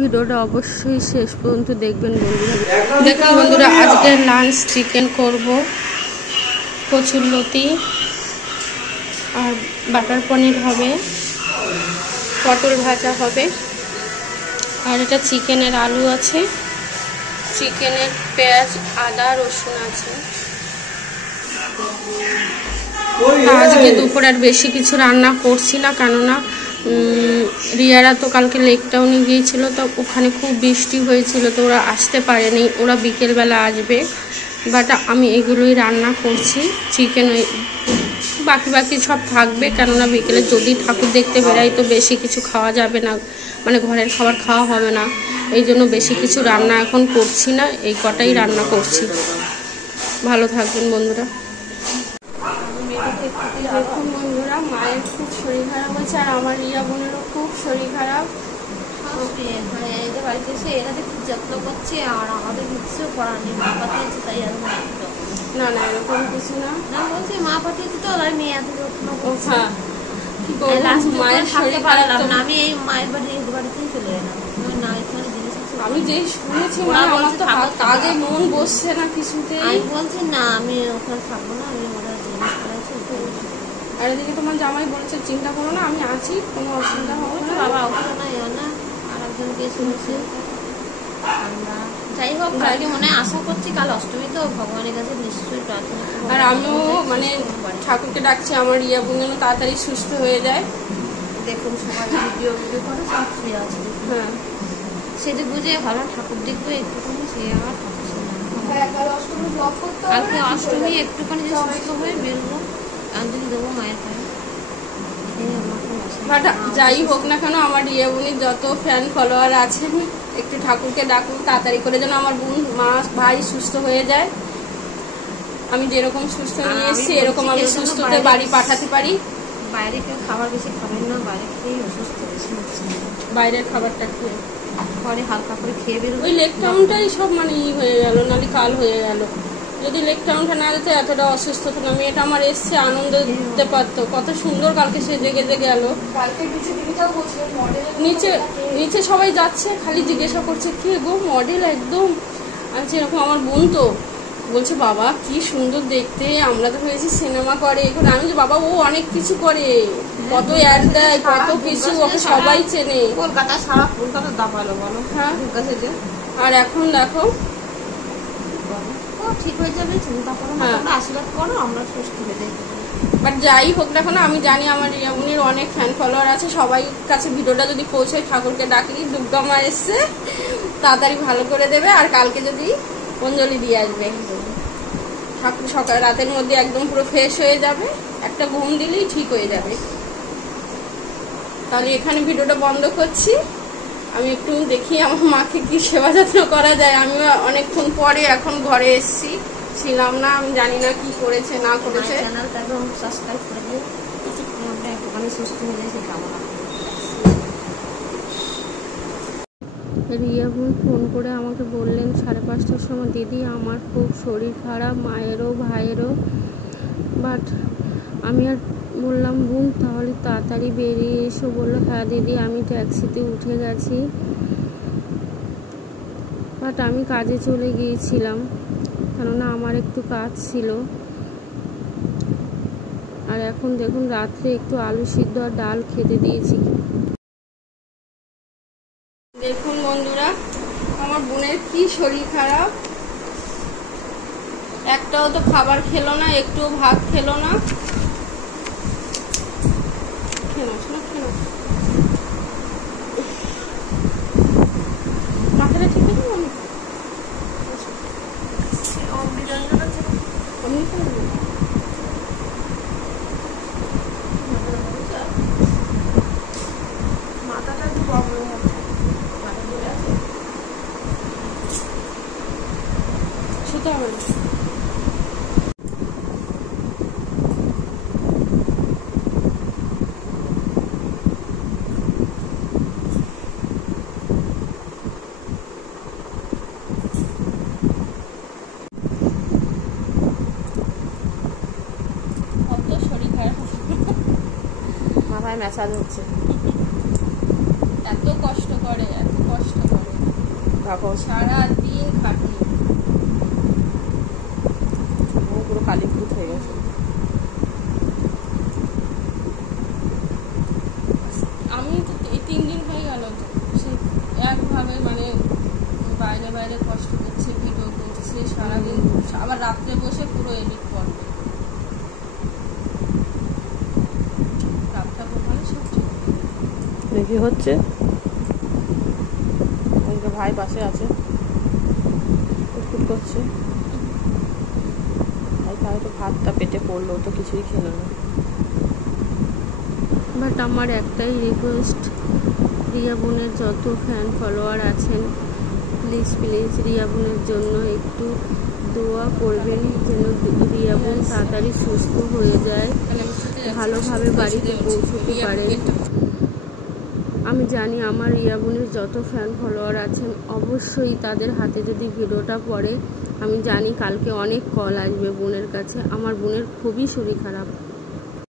ভিডিওটা অবশ্যই শেষ পর্যন্ত দেখবেন বন্ধুরা। দেখুন বন্ধুরা, আজকের লাঞ্চ চিকেন করব, কচুরলতি আর বাটার পনির হবে, পটল ভাজা হবে, আর এটা চিকেনের আলু আছে, চিকেনের পেঁয়াজ আদা রসুন আছে। আজকে দুপুর আর বেশি কিছু রান্না করছি না, কেননা রিয়ারা তো কালকে লেক টাউনে গিয়েছিল, তো ওখানে খুব বৃষ্টি হয়েছিল, তো ওরা আসতে পারেনি, ওরা বিকেলবেলা আসবে। বাট আমি এগুলোই রান্না করছি, চিকেন ওই বাকি সব থাকবে, কেননা বিকেলে যদি ঠাকুর দেখতে বেরাই তো বেশি কিছু খাওয়া যাবে না, মানে ঘরের খাবার খাওয়া হবে না, এই জন্য বেশি কিছু রান্না এখন করছি না, এই কটাই রান্না করছি। ভালো থাকবেন বন্ধুরা। দেখুন বন্ধুরা, মায়ের খুব শরীর খারাপ হয়েছে, আর আমার রিয়া বোনেরও খুব শরীর খারাপ। এদের বাড়িতে এসে এরা খুব যত্ন করছে, আর আমাদের কিছু করার নেই, মা পাঠিয়েছে তাই আর না না এরকম কিছু না, বলছি মা পাঠিয়েছে তো আর মেয়ে এত যত্ন করছে। মায়ের শরীর পারলাম না, আমি এই মায়ের বাড়িতেই চলে এলাম। না এখানে জিনিস আছে, আমি যেই শুনেছি আমার তো কাজে মন বসছে না কিছুতে। আমি বলছি না আমি ওখানে থাকবো না, আমি ওরা জিনিস করেছে। আর এদিকে তোমার জামাই বলছে চিন্তা করো না, আমি আছি, কোনো অসুবিধা হবে না। বাবা ওখানে না এও না, আর একজনকে শুনেছে আমরা। যাই হোক, কালকে মনে আশা করছি কাল অষ্টমী তো ভগবানের কাছে নিশ্চয়ই প্রার্থনা করব। আর আমিও মানে ঠাকুরকে ডাকছি আমার রিয়া বোন যেন তাড়াতাড়ি সুস্থ হয়ে যায়। দেখুন সবাই ভিডিও করে সব শুয়ে আছে। হ্যাঁ, সেটা বুঝে ভালো ঠাকুর দেখবে একটুখানি, সে আমার কালকে অষ্টমী একটুখানি যে সুস্থ হয়ে বেরোবো, আঞ্জলি দেবো মায়ের পায়ে। বাট যাই হোক না কেন, আমার রিয়া বোনের যত ফ্যান ফলোয়ার আছে একটু ঠাকুরকে ডাকুন তাড়াতাড়ি করে, যেন আমার বোন মা ভাই সুস্থ হয়ে যায়। আমি যেরকম সুস্থ নিয়ে এসেছি এরকম আমি সুস্থতে বাড়ি পাঠাতে পারি। বাইরে কেউ খাবার বেশি খাবেন না, বাইরে খেয়েই অসুস্থ বেশি হচ্ছে। বাইরের খাবারটা খেয়ে ঘরে হালকা করে খেয়ে বেরোবে। ওই লেক টাউনটাই সব মানে হয়ে গেল, নাহলে কাল হয়ে গেল। যদি লেক টাউনটা না যেত এতটা অসুস্থ হতো না। মেয়েটা আমার এসছে আনন্দ দিতে পারতো, কত সুন্দর কালকে সে জেগে গেল। নিচে সবাই যাচ্ছে, খালি জিজ্ঞাসা করছে কে গো মডেল একদম। আচ্ছা এরকম আমার বোন তো বলছে বাবা কি সুন্দর দেখতে, আমরা তো হয়েছি সিনেমা করে এখন। আমি যে বাবা ও অনেক কিছু করে, কত অ্যাড দেয়, কত কিছু, ওকে সবাই চেনে। কলকাতা সারা কলকাতা দাপালো বলো। হ্যাঁ, আর এখন দেখো ঠিক হয়ে যাবে, চিন্তা করো না, তোমরা আশীর্বাদ করো, আমরা সুস্থ হয়ে যাই। বাট যাই হোক না কেন, আমি জানি আমার রিয়া বোনের অনেক ফ্যান ফলোয়ার আছে, সবাই কাছে ভিডিওটা যদি পৌঁছায় ঠাকুরকে ডাকি দুর্গা মা এসছে তাড়াতাড়ি ভালো করে দেবে। আর কালকে যদি অঞ্জলি দিয়ে আসবে, ঠাকুর সকাল রাতের মধ্যে একদম পুরো ফ্রেশ হয়ে যাবে, একটা ঘুম দিলেই ঠিক হয়ে যাবে। তাহলে এখানে ভিডিওটা বন্ধ করছি, আমি একটু দেখি আমার মাকে কি সেবা যত্ন করা যায়। আমি অনেকক্ষণ পরে এখন ঘরে এসেছি, ছিলাম না, আমি জানি না কি করেছে না করেছে। রিয়া বোন ফোন করে আমাকে বললেন 5:30টার সময়, দিদি আমার খুব শরীর খারাপ, মায়েরও ভাইয়েরও। বাট আমি আর বললাম বোন তাহলে তাড়াতাড়ি বেরিয়ে এসো। বললো হ্যাঁ দিদি আমি ট্যাক্সিতে উঠে গেছি। বাট আমি কাজে চলে গিয়েছিলাম, কেননা আমার একটু কাজ ছিল। আর এখন দেখুন রাত্রে একটু আলু সিদ্ধ আর ডাল খেতে দিয়েছি। দেখুন বন্ধুরা, আমার বোনের কি শরীর খারাপ, একটাও তো খাবার খেলো না, একটুও ভাত খেলো না। মাথাটা ঠিক আছে মাথাটা একটু প্রবলেম হচ্ছে। শুতে হবে না। মাথায় ম্যাসাজ হচ্ছে, এত কষ্ট করে, এত কষ্ট দেখো সারাদিন খাটনি, পুরো কালীপুত হয়ে গেছে। আমি তো এই 3 দিন হয়ে গেল তো সে একভাবে মানে বাইরে বাইরে কষ্ট করছে, ভিডিও করছে সারাদিন, আবার রাত্রে বসে পুরো এডিট করবে। রাতটা কোথায় সব দেখি হচ্ছে, ভাই পাশে আছে, কুটকুট করছে। হয়তো ভাতটা পেটে পড়লো, তো কিছুই খেলো না। বাট আমার একটাই রিকোয়েস্ট, রিয়া বোনের যত ফ্যান ফলোয়ার আছেন প্লিজ প্লিজ রিয়া বোনের জন্য একটু দোয়া করবেন, যেন রিয়া বোন তাড়াতাড়ি সুস্থ হয়ে যায়, ভালোভাবে বাড়িতে পৌঁছতে পারেন। আমি জানি আমার রিয়া বোনের যত ফ্যান ফলোয়ার আছেন অবশ্যই তাদের হাতে যদি ভিডিওটা পড়ে, আমি জানি কালকে অনেক কল আসবে বোনের কাছে। আমার বোনের খুবই শরীর খারাপ।